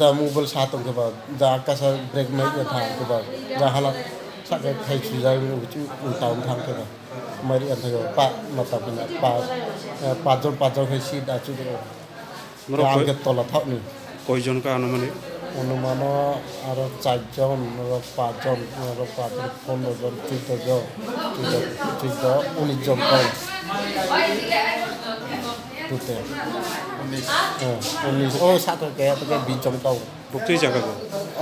जा मबाइल साथ के बाद जा आकाश ब्रेक में था के बाद जा हालत साके खाई सुजा उची उल्टा थां के बाद मरी अंत के पा मता बिना पाँचजन है सीट आचु के आगे तला था नहीं কয়জন কা আনুমানিক অনুমান আর 4 জন আর 5 জন আর 5 জন 15 জন 14 জন 19 জন কম tutte 19 oh satu kayak pakai bincang tau bukti jaga ko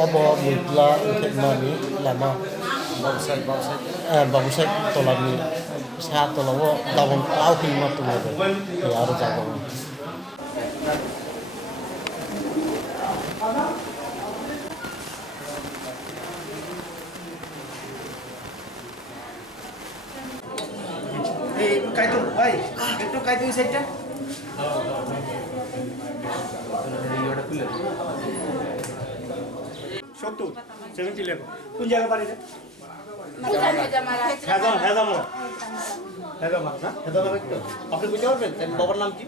abo mutla untuk nani lama bagus saya tolak ni satu lawo dalam tahu kena tu ada ya harus jaga Kaitung, baik. Itu kaitung saja. সত্তর 70 লেখো কোন জায়গা বাড়ি রে হেদামারা না হেদামারা তো আপনি বুঝতে পারবেন তার বাবার নাম কি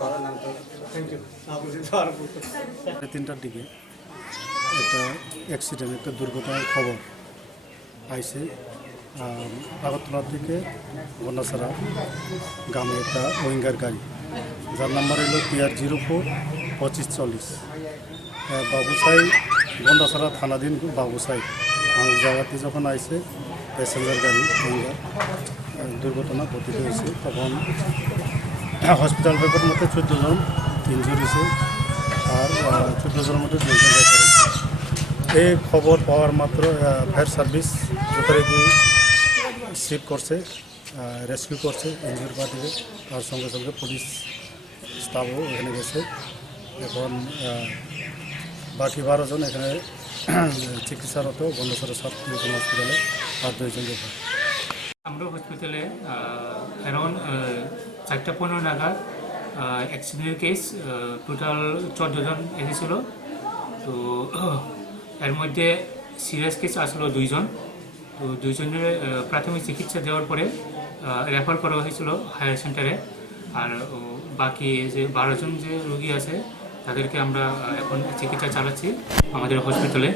বাবার নাম তো থ্যাংক ইউ আপনি স্যার 3টার দিকে একটা অ্যাক্সিডেন্ট একটা দুর্ঘটনার খবর আইছে আগরতলা থেকে বন্যাছড়া গ্রামে একটা উইঙ্গার গাড়ি যার নাম্বার হলো TR04 2540 বাবুসাই বন্যাছড়া থানাধীন বাবুসাই আমার জায়গাতে যখন আইছে প্যাসেঞ্জার গাড়ি উইঙ্গার দুর্ঘটনা ঘটিত হয়েছে তখন হসপিটাল রেকর্ড মধ্যে 14 জন ইনজুরি হয়েছে আর 14 জনের মধ্যে 2 জন রেফার হয়েছে। এই খবর পাওয়ার মাত্র ফায়ার সার্ভিস যথারীতি সিভ করছে রেস্কিউ করছে ইনজুরি পার্টিকে তার সঙ্গে সঙ্গে পুলিশ স্টাফও এখানে গেছে এখন বাকি 12 জন এখানে চিকিৎসারত বন্যাছড়া সাব ডিভিশন হসপিটালে আর 2 জন রেফার। আমরা হসপিটালে অ্যারাউন্ড 4:15 নাগাদ অ্যাক্সিডেন্টের কেস টোটাল 14 জন এসেছিল। তো এর মধ্যে সিরিয়াস কেস আসলো 2 জন। তো 2 জনের প্রাথমিক চিকিৎসা দেওয়ার পরে রেফার করা হয়েছিল হায়ার সেন্টারে। আর বাকি যে 12 জন যে রোগী আছে তাদেরকে আমরা এখন চিকিৎসা চালাচ্ছি আমাদের হসপিটালে।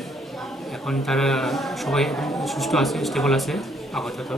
এখন তারা সবাই সুস্থ আছে, স্টেবল আছে আপাতত।